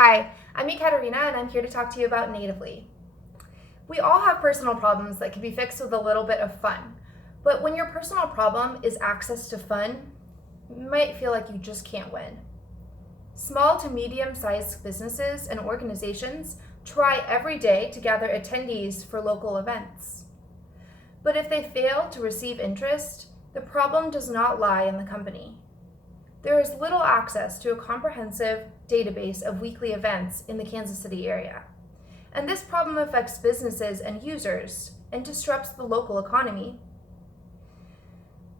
Hi, I'm Ekaterina and I'm here to talk to you about Natively. We all have personal problems that can be fixed with a little bit of fun, but when your personal problem is access to fun, you might feel like you just can't win. Small to medium-sized businesses and organizations try every day to gather attendees for local events. But if they fail to receive interest, the problem does not lie in the company. There is little access to a comprehensive database of weekly events in the Kansas City area. And this problem affects businesses and users and disrupts the local economy.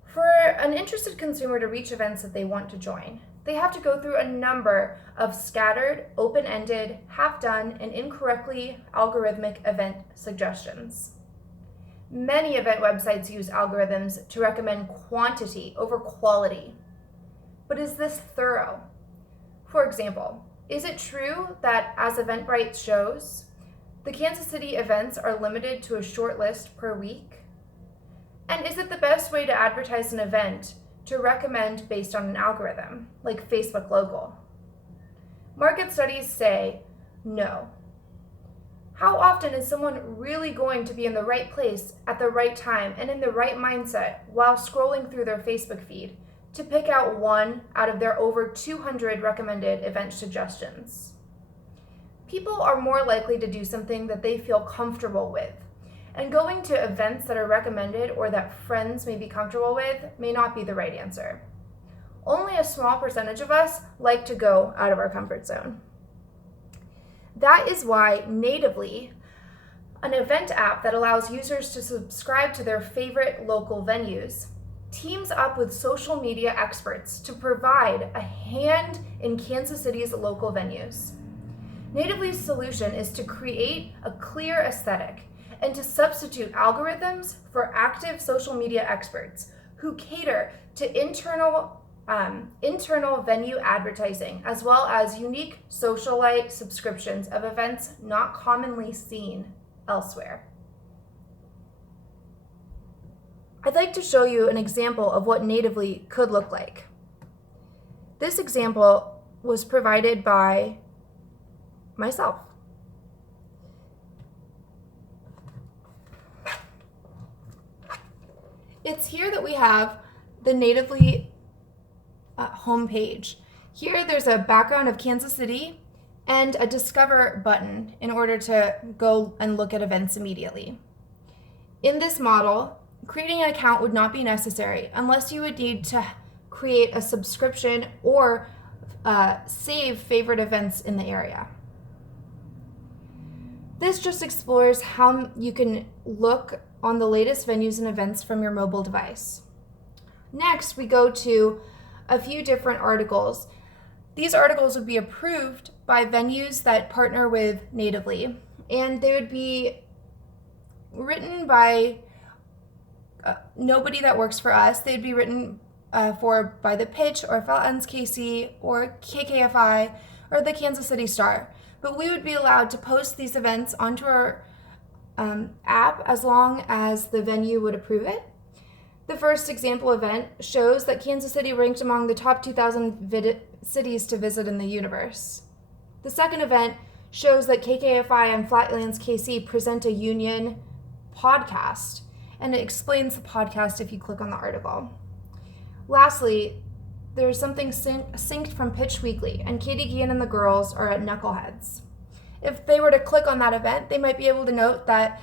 For an interested consumer to reach events that they want to join, they have to go through a number of scattered, open-ended, half-done, and incorrectly algorithmic event suggestions. Many event websites use algorithms to recommend quantity over quality. But is this thorough? For example, is it true that, as Eventbrite shows, the Kansas City events are limited to a short list per week? And is it the best way to advertise an event to recommend based on an algorithm, like Facebook Local? Market studies say no. How often is someone really going to be in the right place at the right time and in the right mindset while scrolling through their Facebook feed to pick out one out of their over 200 recommended event suggestions? People are more likely to do something that they feel comfortable with, and going to events that are recommended or that friends may be comfortable with may not be the right answer. Only a small percentage of us like to go out of our comfort zone. That is why Natively, an event app that allows users to subscribe to their favorite local venues, teams up with social media experts to provide a hand in Kansas City's local venues. Natively's solution is to create a clear aesthetic and to substitute algorithms for active social media experts who cater to internal venue advertising, as well as unique socialite subscriptions of events not commonly seen elsewhere. I'd like to show you an example of what Natively could look like. This example was provided by myself. It's here that we have the Natively homepage. Here there's a background of Kansas City and a Discover button in order to go and look at events immediately. In this model, creating an account would not be necessary unless you would need to create a subscription or save favorite events in the area. This just explores how you can look on the latest venues and events from your mobile device. Next, we go to a few different articles. These articles would be approved by venues that partner with Natively, and they would be written by nobody that works for us. They'd be written by The Pitch or Fountains KC or KKFI or the Kansas City Star. But we would be allowed to post these events onto our app as long as the venue would approve it. The first example event shows that Kansas City ranked among the top 2,000 cities to visit in the universe. The second event shows that KKFI and Flatlands KC present a union podcast, and it explains the podcast if you click on the article. Lastly, there's something synced from Pitch Weekly, and Katie Gian and the girls are at Knuckleheads. If they were to click on that event, they might be able to note that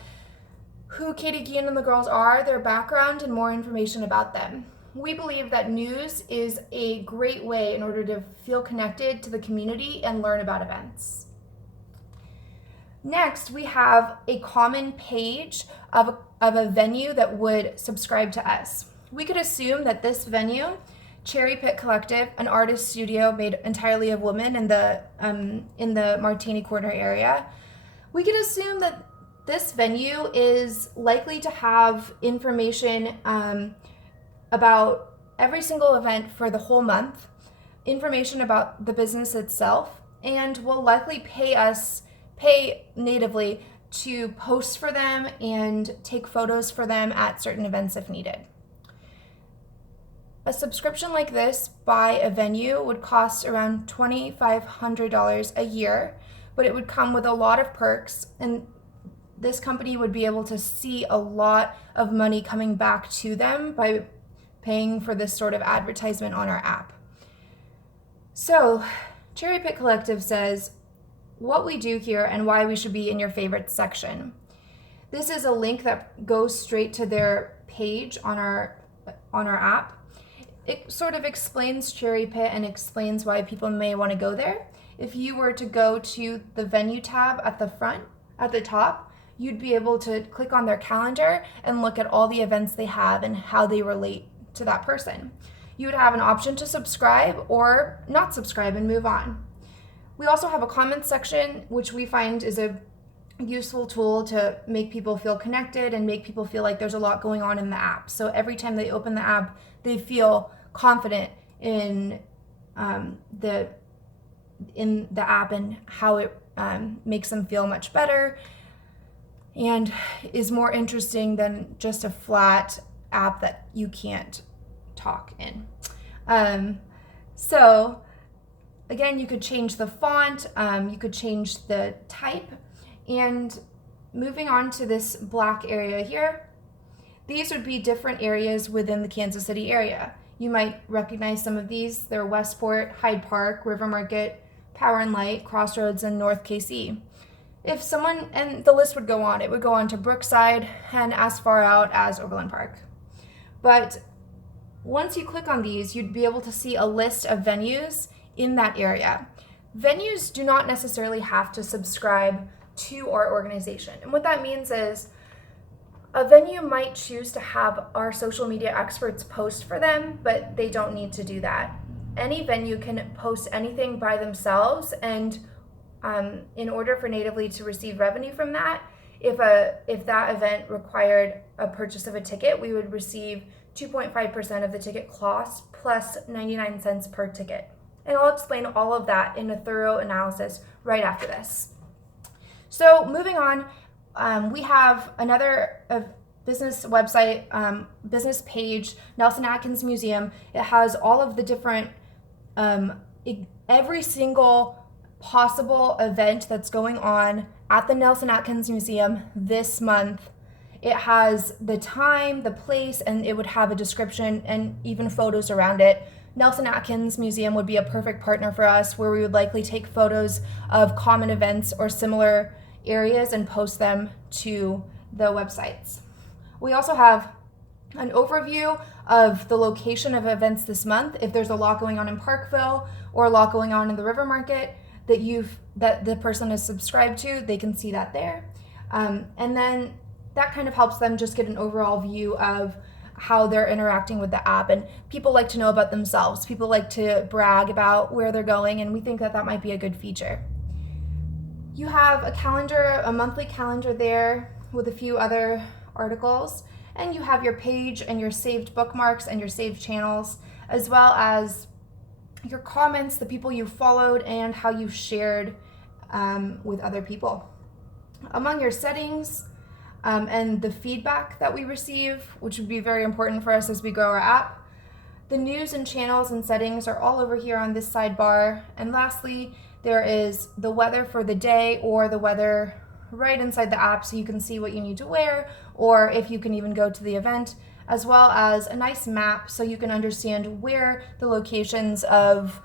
who Katie Gian and the girls are, their background, and more information about them. We believe that news is a great way in order to feel connected to the community and learn about events. Next, we have a common page of a venue that would subscribe to us. We could assume that this venue, Cherry Pit Collective, an artist studio made entirely of women in the Martini Corner area, we could assume that this venue is likely to have information about every single event for the whole month, information about the business itself, and will likely pay Natively to post for them and take photos for them at certain events if needed. A subscription like this by a venue would cost around $2,500 a year, but it would come with a lot of perks, and this company would be able to see a lot of money coming back to them by paying for this sort of advertisement on our app. So, Cherry Pick Collective says what we do here and why we should be in your favorites section. This is a link that goes straight to their page on our app. It sort of explains Cherry Pit and explains why people may want to go there. If you were to go to the venue tab at the top, you'd be able to click on their calendar and look at all the events they have and how they relate to that person. You would have an option to subscribe or not subscribe and move on. We also have a comments section, which we find is a useful tool to make people feel connected and make people feel like there's a lot going on in the app. So every time they open the app, they feel confident in the app and how it makes them feel much better and is more interesting than just a flat app that you can't talk in. So again, you could change the font, you could change the type, and moving on to this black area here, these would be different areas within the Kansas City area. You might recognize some of these. They're Westport, Hyde Park, River Market, Power and Light, Crossroads, and North KC. If someone, and the list would go on, it would go on to Brookside and as far out as Overland Park. But once you click on these, you'd be able to see a list of venues in that area. Venues do not necessarily have to subscribe to our organization. And what that means is a venue might choose to have our social media experts post for them, but they don't need to do that. Any venue can post anything by themselves, and in order for Natively to receive revenue from that, if that event required a purchase of a ticket, we would receive 2.5% of the ticket cost plus 99 cents per ticket. And I'll explain all of that in a thorough analysis right after this. So moving on, we have another business website, business page, Nelson Atkins Museum. It has all of the different, every single possible event that's going on at the Nelson Atkins Museum this month. It has the time, the place, and it would have a description and even photos around it. Nelson Atkins Museum would be a perfect partner for us, where we would likely take photos of common events or similar areas and post them to the websites. We also have an overview of the location of events this month. If there's a lot going on in Parkville or a lot going on in the River Market that the person is subscribed to, they can see that there. And then that kind of helps them just get an overall view of how they're interacting with the app. And people like to know about themselves. People like to brag about where they're going, and we think that that might be a good feature. You have a calendar, a monthly calendar there with a few other articles, and you have your page and your saved bookmarks and your saved channels, as well as your comments, the people you followed, and how you shared with other people. Among your settings and the feedback that we receive, which would be very important for us as we grow our app, the news and channels and settings are all over here on this sidebar. And lastly, there is the weather for the day, or the weather right inside the app, so you can see what you need to wear, or if you can even go to the event, as well as a nice map so you can understand where the locations of,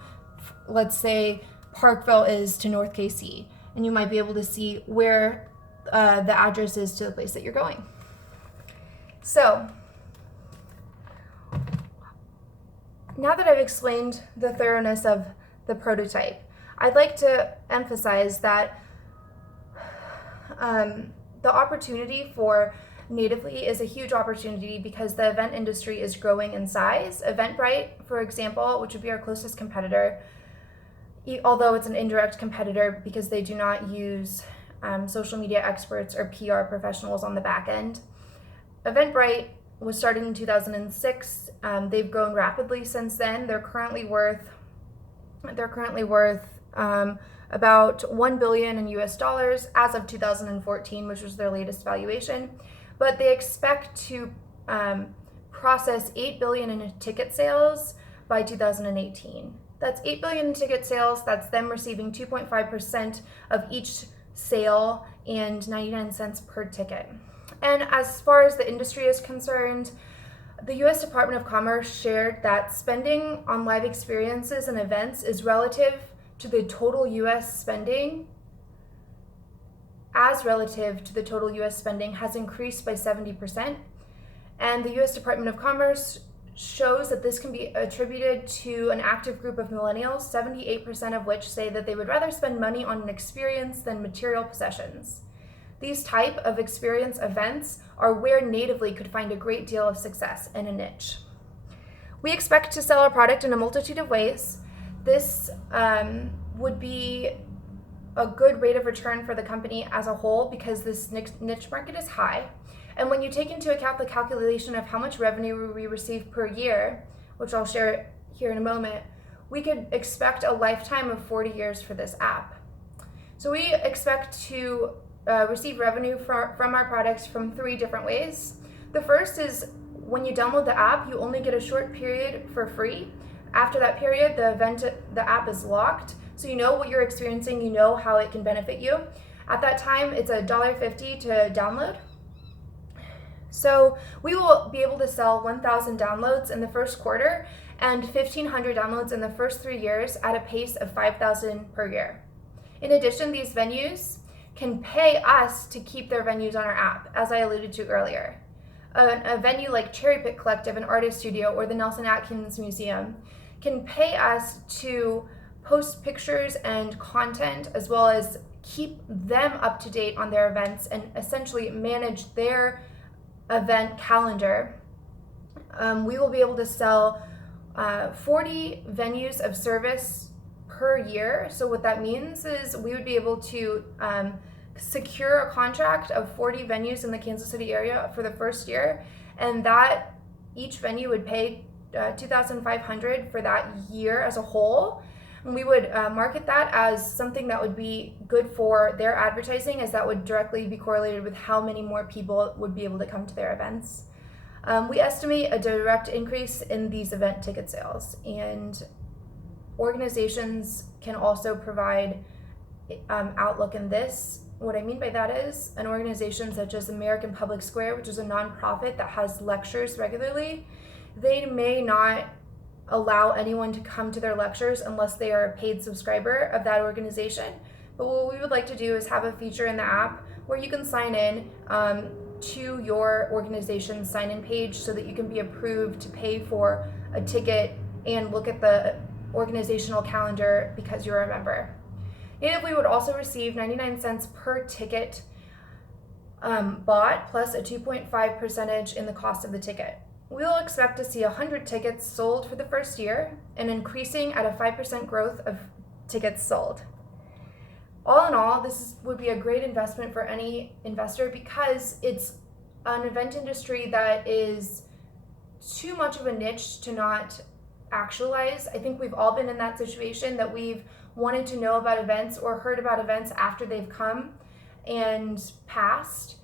let's say, Parkville is to North KC, and you might be able to see where the address is to the place that you're going. So now that I've explained the thoroughness of the prototype, I'd like to emphasize that the opportunity for Natively is a huge opportunity because the event industry is growing in size. Eventbrite, for example, which would be our closest competitor, although it's an indirect competitor because they do not use social media experts or PR professionals on the back end. Eventbrite was started in 2006. They've grown rapidly since then. They're currently worth about $1 billion in US dollars as of 2014, which was their latest valuation. But they expect to process $8 billion in ticket sales by 2018. That's $8 billion in ticket sales. That's them receiving 2.5% of each sale and 99 cents per ticket. And as far as the industry is concerned, the U.S. Department of Commerce shared that spending on live experiences and events is relative to the total U.S. spending, has increased by 70%. And the U.S. Department of Commerce shows that this can be attributed to an active group of millennials, 78% of which say that they would rather spend money on an experience than material possessions. These type of experience events are where Natively could find a great deal of success in a niche. We expect to sell our product in a multitude of ways. This would be a good rate of return for the company as a whole because this niche market is high. And when you take into account the calculation of how much revenue we receive per year, which I'll share here in a moment, we could expect a lifetime of 40 years for this app. So we expect to receive revenue from our products from 3 different ways. The first is when you download the app, you only get a short period for free. After that period, the app is locked, so you know what you're experiencing, you know how it can benefit you. At that time, it's $1.50 to download. So we will be able to sell 1,000 downloads in the first quarter and 1,500 downloads in the first 3 years at a pace of 5,000 per year. In addition, these venues can pay us to keep their venues on our app, as I alluded to earlier. A venue like Cherry Pick Collective, an artist studio, or the Nelson Atkins Museum can pay us to post pictures and content as well as keep them up to date on their events and essentially manage their event calendar. We will be able to sell 40 venues of service per year. So what that means is we would be able to secure a contract of 40 venues in the Kansas City area for the first year, and that each venue would pay $2,500 for that year as a whole. And we would market that as something that would be good for their advertising, as that would directly be correlated with how many more people would be able to come to their events. We estimate a direct increase in these event ticket sales, and organizations can also provide outlook in this. What I mean by that is an organization such as American Public Square, which is a nonprofit that has lectures regularly, they may not allow anyone to come to their lectures unless they are a paid subscriber of that organization. But what we would like to do is have a feature in the app where you can sign in to your organization's sign-in page so that you can be approved to pay for a ticket and look at the organizational calendar because you're a member. Natively would also receive 99 cents per ticket bought plus a 2.5% in the cost of the ticket. We'll expect to see 100 tickets sold for the first year and increasing at a 5% growth of tickets sold. All in all, this would be a great investment for any investor because it's an event industry that is too much of a niche to not actualize. I think we've all been in that situation that we've wanted to know about events or heard about events after they've come and passed.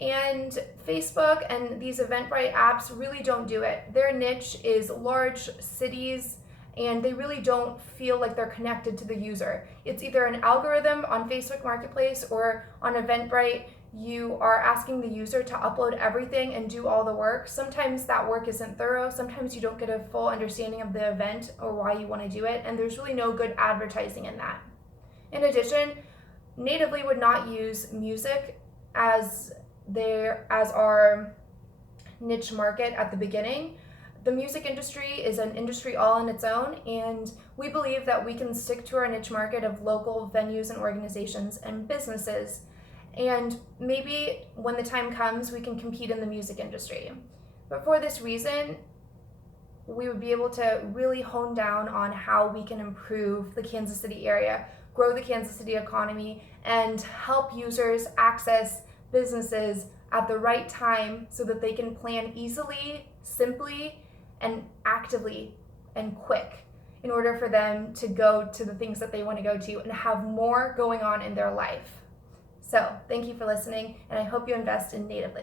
And Facebook and these Eventbrite apps really don't do it. Their niche is large cities, and they really don't feel like they're connected to the user. It's either an algorithm on Facebook Marketplace or on Eventbrite, you are asking the user to upload everything and do all the work. Sometimes that work isn't thorough. Sometimes you don't get a full understanding of the event or why you want to do it, and there's really no good advertising in that. In addition, Natively would not use music as our niche market at the beginning. The music industry is an industry all on its own, and we believe that we can stick to our niche market of local venues and organizations and businesses. And maybe when the time comes, we can compete in the music industry. But for this reason, we would be able to really hone down on how we can improve the Kansas City area, grow the Kansas City economy, and help users access businesses at the right time so that they can plan easily, simply, and actively and quick in order for them to go to the things that they want to go to and have more going on in their life. So thank you for listening, and I hope you invest in Natively.